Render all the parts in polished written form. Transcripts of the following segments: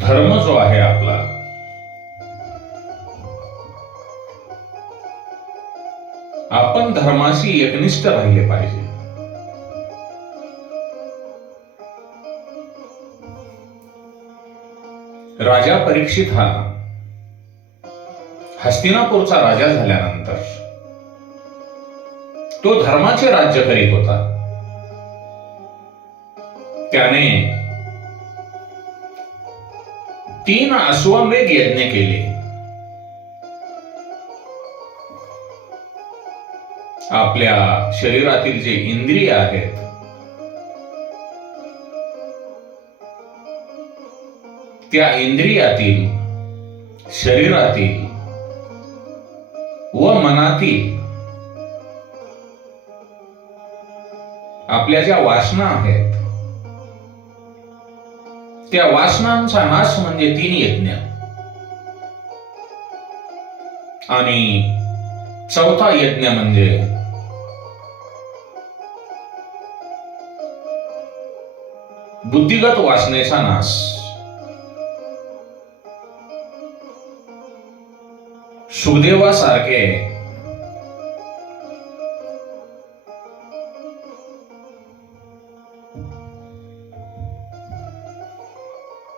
धर्म जो आहे आपला, आपण धर्माशी एकनिष्ठ राहिले पाहिजे. राजा परीक्षित हा हस्तिनापूरचा राजा झाल्यानंतर तो धर्माचे राज्य करीत होता. त्याने 3 अश्वमेध यज्ञ केले. आपल्या शरीरातील जे इंद्रिय आहेत, त्या इंद्रियातील, शरीरातील व मनातील आपल्या ज्या वासना आहेत, त्या वासनांचा नाश म्हणजे 3 यज्ञ. आणि 4था यज्ञ म्हणजे बुद्धिगत वासनेचा नाश. सुखदेवासारखे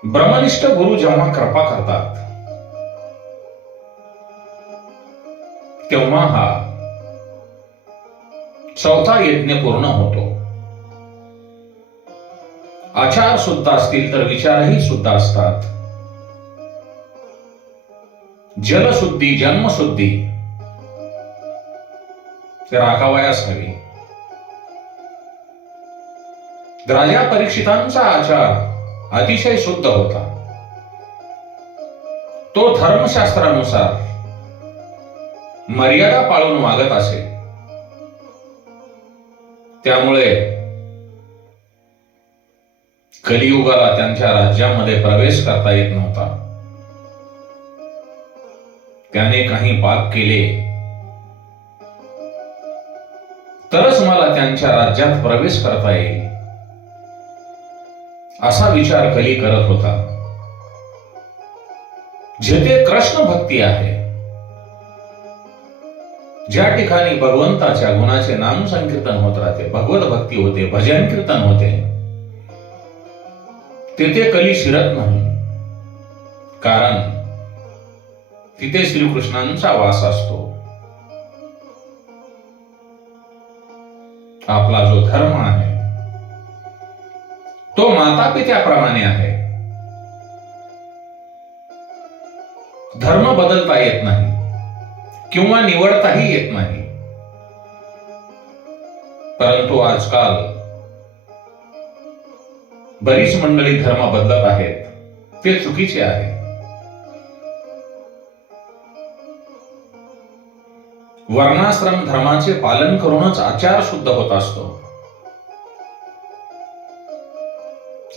ब्रह्मनिष्ठ गुरु जेव्हा कृपा करतात, तेव्हा हा 4था यज्ञ पूर्ण होतो. आचार सुद्धा असतील तर विचारही सुद्धा असतात. जलशुद्धी, जन्मशुद्धी राखावयास हवी. राजा परीक्षितांचा आचार अतिशय शुद्ध होता. तो धर्मशास्त्रानुसार मर्यादा पाळून वागत असे. त्यामुळे कलियुगाला त्यांच्या राज्यामध्ये प्रवेश करता येत नव्हता. त्याने काही पाप केले तरच मला त्यांच्या राज्यात प्रवेश करता येईल, असा विचार कली करत होता. जेथे कृष्ण भक्ती आहे, ज्या ठिकाणी भगवंताच्या गुणाचे नाम संकीर्तन होत राहते, भगवत भक्ती होते, भजन कीर्तन होते, तेथे कली शिरत नाही. कारण तिथे श्रीकृष्णांचा वास असतो. आपला जो धर्म आहे तो माता पित्याप्रमाणे आहे. धर्म बदलता येत नाही किंवा निवडताही येत नाही. परंतु आजकाल बरीच मंडळी धर्म बदलत आहेत, ते चुकीचे आहे. वर्णाश्रम धर्माचे पालन करूनच आचार शुद्ध होत असतो.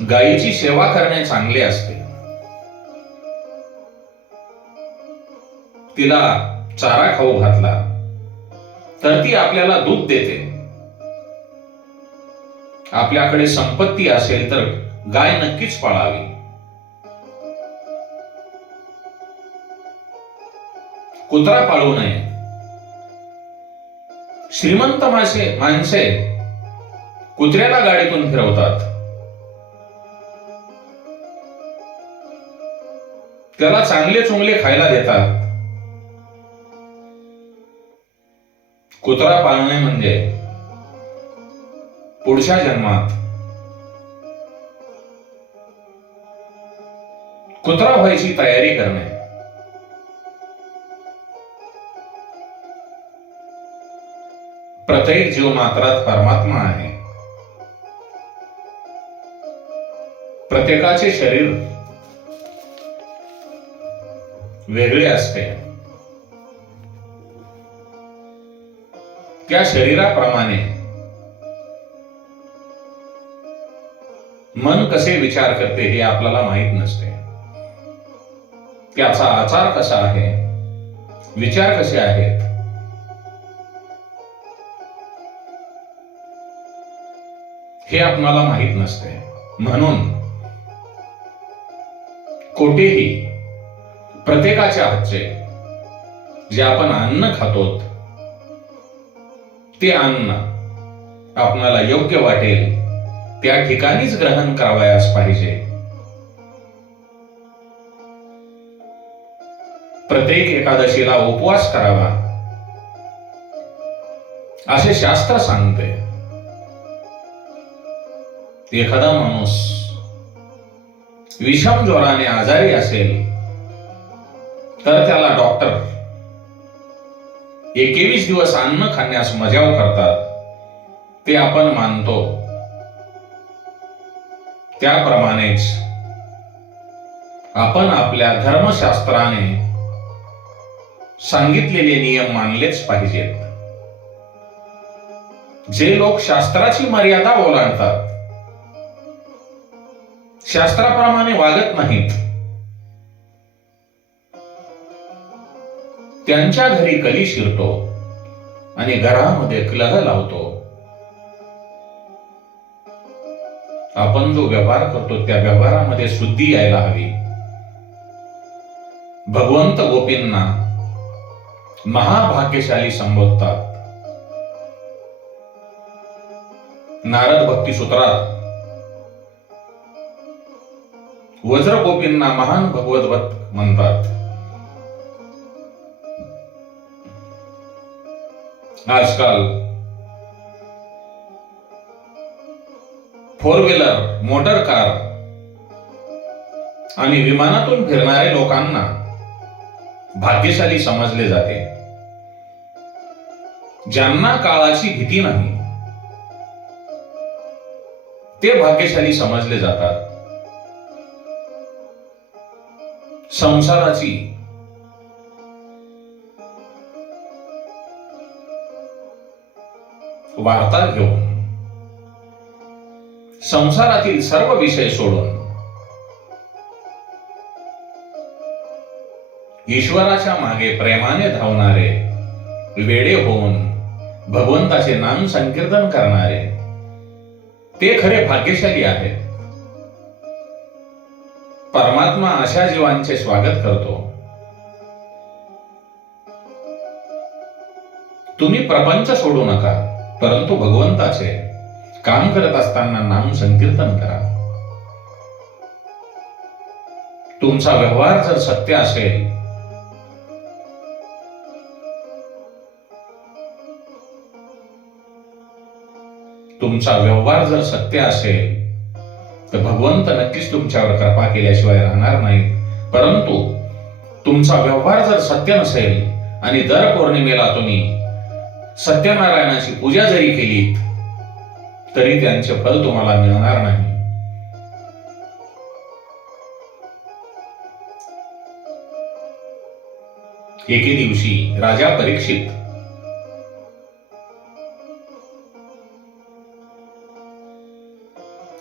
गायीची सेवा करणे चांगले असते. तिला चारा खाऊ घातला तर ती आपल्याला दूध देते. आपल्याकडे संपत्ती असेल तर गाय नक्कीच पाळावी. कुत्रा पाळू नये. श्रीमंत माणसे कुत्र्याला गाडीतून फिरवतात. त्याला चांगले चुंगले खायला देतात. कुत्रा पाळणे म्हणजे पुढच्या जन्मात कुत्रा व्हायची तयारी करणे. प्रत्येक जीव मात्रात परमात्मा आहे. प्रत्येकाचे शरीर वेगळे असते. त्या शरीराप्रमाणे मन कसे विचार करते हे आपल्याला माहित नसते. त्याचा आचार कसा आहे, विचार कसे आहेत, हे आपणाला माहित नसते. म्हणून कोठेही प्रत्येकाच्या हातचे जे आपण अन्न खातो ते अन्न आपणाला योग्य वाटेल त्या ठिकाणीच ग्रहण करावयास पाहिजे. प्रत्येक एकादशीला उपवास करावा असे शास्त्र सांगते. एखादा माणूस विषम ज्वराने आजारी असेल तर त्याला डॉक्टर 21 दिवस अन्न खाण्यास मजाव करतात, ते आपण मानतो. त्याप्रमाणेच आपण आपल्या धर्मशास्त्राने सांगितलेले नियम मानलेच पाहिजेत. जे लोक शास्त्राची मर्यादा ओलांडतात, शास्त्राप्रमाणे वागत नाहीत, त्यांच्या घरी कली शिरतो आणि घरामध्ये कलह लावतो. आपण जो व्यवहार करतो त्या व्यवहारामध्ये शुद्धी यायला हवी. भगवंत गोपींना महाभाग्यशाली संबोधतात. नारद भक्ती सूत्रात वज्र गोपींना महान भगवत म्हणतात. आजकाल 4 व्हीलर, मोटर कार आणि विमानातून फिरणारे लोकांना भाग्यशाली समजले जाते. ज्यांना काळाची भीती नाही ते भाग्यशाली समजले जातात. संसाराची वार्ता घेऊन संसारातील सर्व विषय सोडून ईश्वराच्या मागे प्रेमाने धावणारे, वेडे होऊन भगवंताचे नाम संकीर्तन करणारे ते खरे भाग्यशाली आहेत. परमात्मा अशा जीवांचे स्वागत करतो. तुम्ही प्रपंच सोडू नका, परंतु भगवंताचे काम करत असताना नाम संकीर्तन करा. तुमचा व्यवहार जर सत्य असेल तर भगवंत नक्कीच तुमच्यावर कृपा केल्याशिवाय राहणार नाहीत. परंतु तुमचा व्यवहार जर सत्य नसेल आणि दर पौर्णिमेला तुम्ही सत्यनारायणाची पूजा जरी केलीत तरी त्यांचे फल तुम्हाला मिळणार नाही. एके दिवशी राजा परीक्षित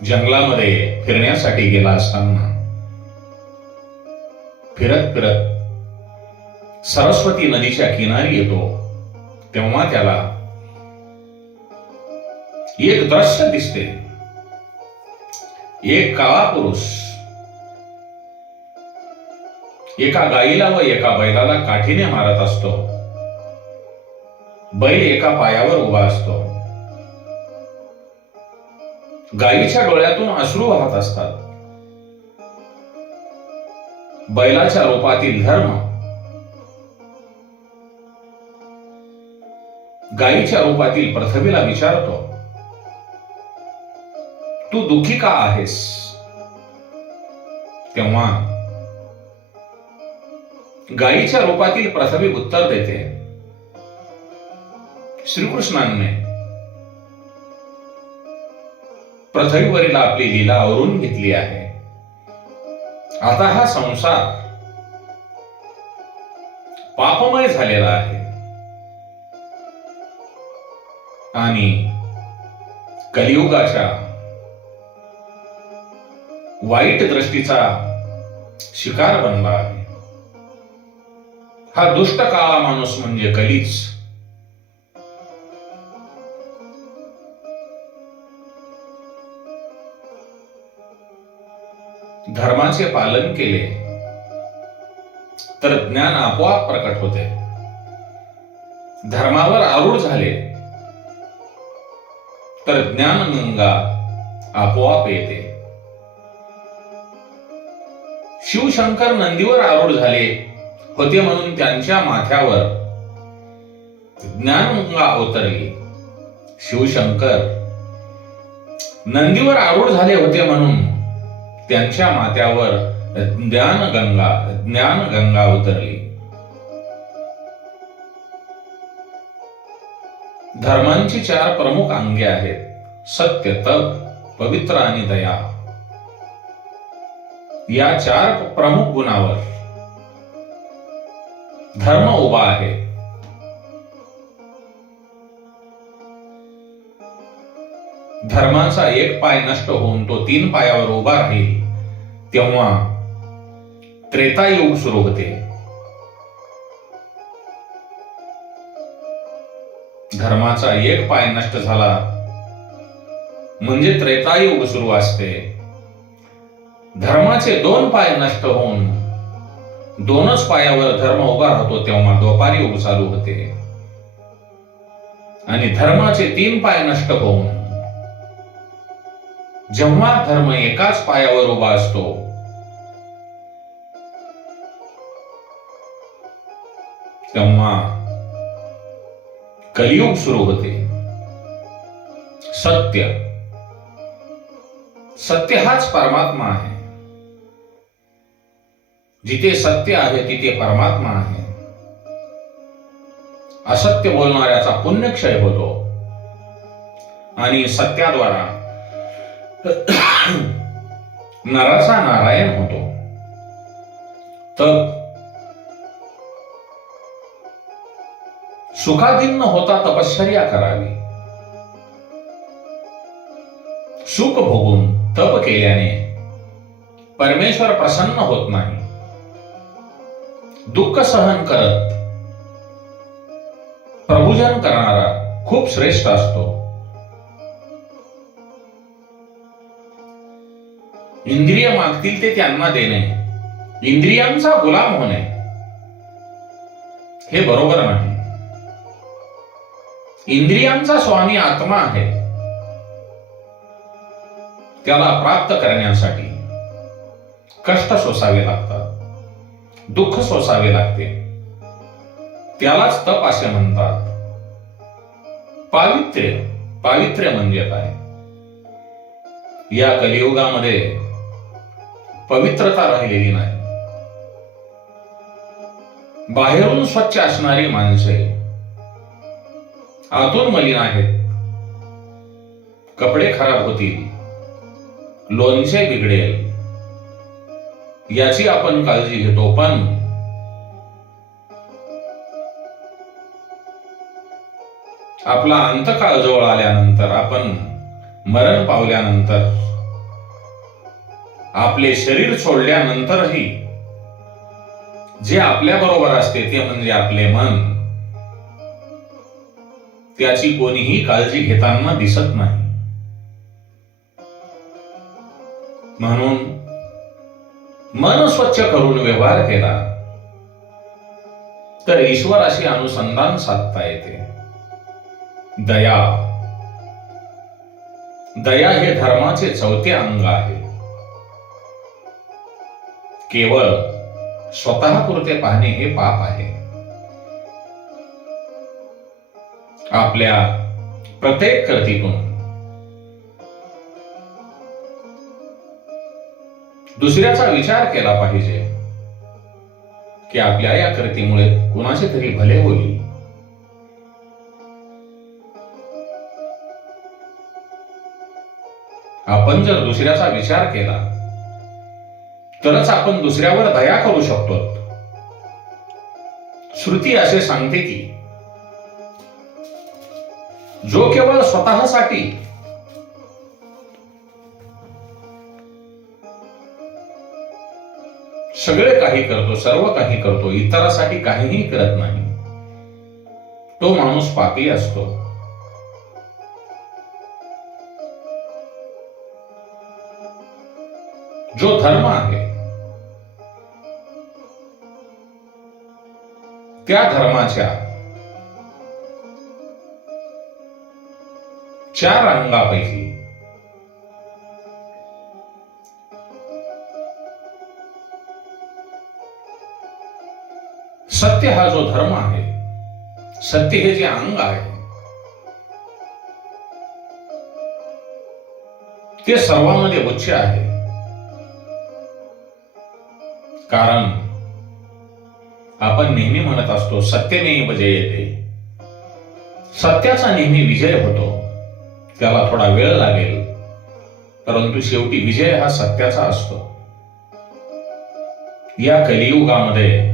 जंगलामध्ये फिरण्यासाठी गेला असताना फिरत फिरत सरस्वती नदीच्या किनारी येतो. तेव्हा त्याला एक दृश्य दिसते. एक काळा पुरुष एका गाईला व एका बैलाला काठीने मारत असतो. बैल एका पायावर उभा असतो. गायीच्या डोळ्यातून अश्रू वाहत असतात. बैलाच्या रूपातील धर्म गायीच्या रूपातील पृथ्वीला विचारतो, तू दुःखी का आहेस? तेव्हा गायीच्या रूपातील पृथ्वी उत्तर देते, श्रीकृष्णाने पृथ्वीवरील आपली लीला आवरून घेतली आहे. आता हा संसार पापमय झालेला आहे आणि कलियुगाच्या वाईट दृष्टीचा शिकार बनला आहे. हा दुष्ट काळा माणूस म्हणजे कलीच. धर्माचे पालन केले तर ज्ञान आपोआप प्रकट होते. धर्मावर आरूढ झाले तर ज्ञानगंगा आपोआप येते. शिवशंकर नंदीवर आरूढ झाले होते म्हणून त्यांच्या माथ्यावर ज्ञानगंगा अवतरली. शिवशंकर नंदीवर आरूढ झाले होते म्हणून त्यांच्या माथ्यावर ज्ञानगंगा अवतरली. धर्मांची 4 प्रमुख अंगे आहेत: सत्य, तप, पवित्र आणि दया. या 4 प्रमुख गुणावर धर्म उभा आहे. धर्माचा एक पाय नष्ट होऊन तो 3 पायावर उभा राहील तेव्हा त्रेतायुग सुरू होते. धर्माचा एक पाय नष्ट झाला म्हणजे त्रेतायुग सुरू असते. धर्माचे 2 पाय नष्ट होऊन 2च पायावर धर्म उभा राहतो तेव्हा द्वापार युग चालू होते. आणि धर्माचे 3 पाय नष्ट होऊन जेव्हा धर्म एकाच पायावर उभा असतो तेव्हा कलियुग सुरू होते. सत्य, सत्य हाच परमात्मा आहे. जिथे सत्य आहे तिथे परमात्मा आहे. असत्य बोलणाऱ्याचा पुण्यक्षय होतो आणि सत्याद्वारा नराचा नारायण होतो. तप, सुखाधीन होता तपश्चर्या करावी. सुख भोगून तप केल्याने परमेश्वर प्रसन्न होत नाही. दुःख सहन करत प्रभुजन करणारा खूप श्रेष्ठ असतो. इंद्रिय मागतील ते त्यांना देणे, इंद्रियांचा गुलाम होणे हे बरोबर नाही. इंद्रियांचा स्वामी आत्मा आहे. त्याला प्राप्त करण्यासाठी कष्ट सोसावे लागतात, दुःख सोसावे लागते. त्यालाच तप असे म्हणतात. पावित्र्य, पावित्र्य म्हणजे काय? या कलियुगामध्ये पवित्रता राहिलेली नाही. बाहेरून स्वच्छ असणारी माणसे आतून मलिन आहेत. कपडे खराब होतील, लोणचे बिघडेल याची आपण काळजी घेतो, पण आपला अंतकाळ जवळ आल्यानंतर, आपण मरण पावल्यानंतर, आपले शरीर सोडल्यानंतरही जे आपल्या बरोबर असते ते म्हणजे आपले मन, त्याची कोणीही काळजी घेताना दिसत नाही. म्हणून मन स्वच्छ करून व्यवहार केला तर ईश्वराशी अनुसंधान साधता येते. दया, दया हे धर्माचे 4थे अंग आहे. केवळ स्वतःपुरते पाहणे हे पाप आहे. आपल्या प्रत्येक कृतीतून दुसऱ्याचा विचार केला पाहिजे की आपल्या या कृतीमुळे कुणाचे तरी भले होईल. आपण जर दुसऱ्याचा विचार केला तरच आपण दुसऱ्यावर दया करू शकतो. श्रुती असे सांगते की जो केवळ स्वतःसाठी सगळे काही करतो, सर्व काही करतो, इतरांसाठी काहीही करत नाही, तो माणूस पापी असतो. जो धर्म आहे त्या धर्माच्या 4 अंगापैकी सत्य हा जो धर्म आहे, सत्य हे जे अंग आहे, ते सर्वांमध्ये उच्च आहे. कारण आपण नेहमी म्हणत असतो सत्यमेव जयते. सत्याचा नेहमी विजय होतो. त्याला थोडा वेळ लागेल, परंतु शेवटी विजय हा सत्याचा असतो. या कलियुगामध्ये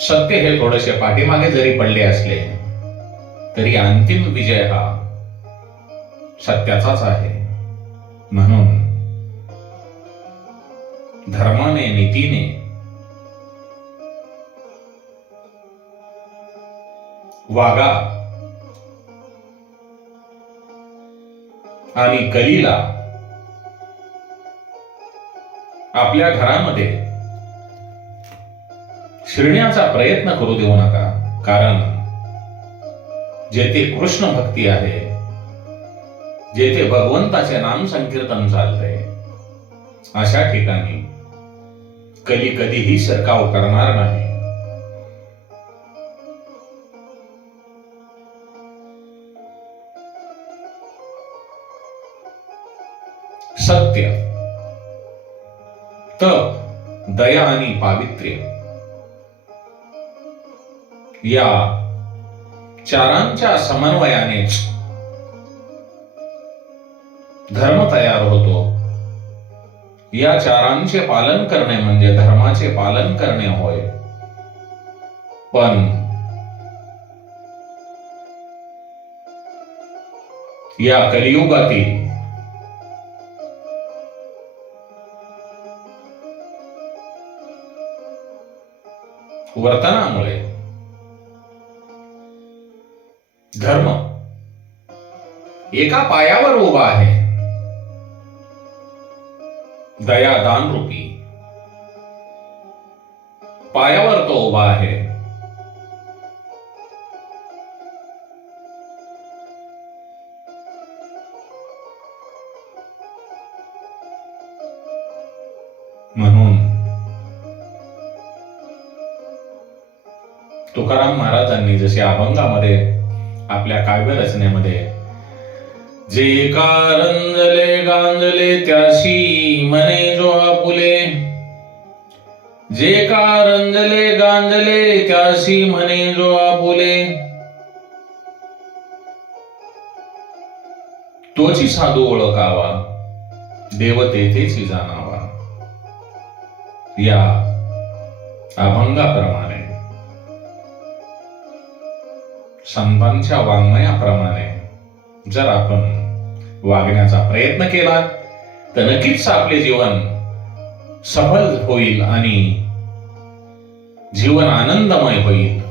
सत्य हे थोडेसे पाठीमागे जरी पडले असले तरी अंतिम विजय हा सत्याचाच आहे. म्हणून धर्माने, नीतीने वागा आणि कलीला आपल्या घरामध्ये शिरण्याचा प्रयत्न करू देऊ नका. कारण जेथे कृष्ण भक्ती आहे, जेथे भगवंताचे नाम संकीर्तन चालतंय, अशा ठिकाणी कली कधीही शिरकाव करणार नाही. सत्य, तप, दया आणि पावित्र्य या चारांच्या समन्वयानेच धर्म तयार होतो. या चारांचे पालन करणे म्हणजे धर्माचे पालन करणे होय. पण या कलियुगातील वर्तनामुळे धर्म एका पायावर उभा आहे, दया दान रूपी पायावर तो उभा आहे. म्हणून तुकाराम महाराजांनी जसे अभंगामध्ये आपल्या काव्य रचनेमध्ये जे कारंजले गांजले त्याशी म्हणे जो आपुले, जे कारंजले गांजले त्याशी म्हणे जो आपुले, तोची साधू ओळखावा देव तेथेची जाणावा. या अभंगाप्रमाणे, संतांच्या वाङ्मयाप्रमाणे जर आपण वागण्याचा प्रयत्न केला तर नक्कीच आपले जीवन सफल होईल आणि जीवन आनंदमय होईल.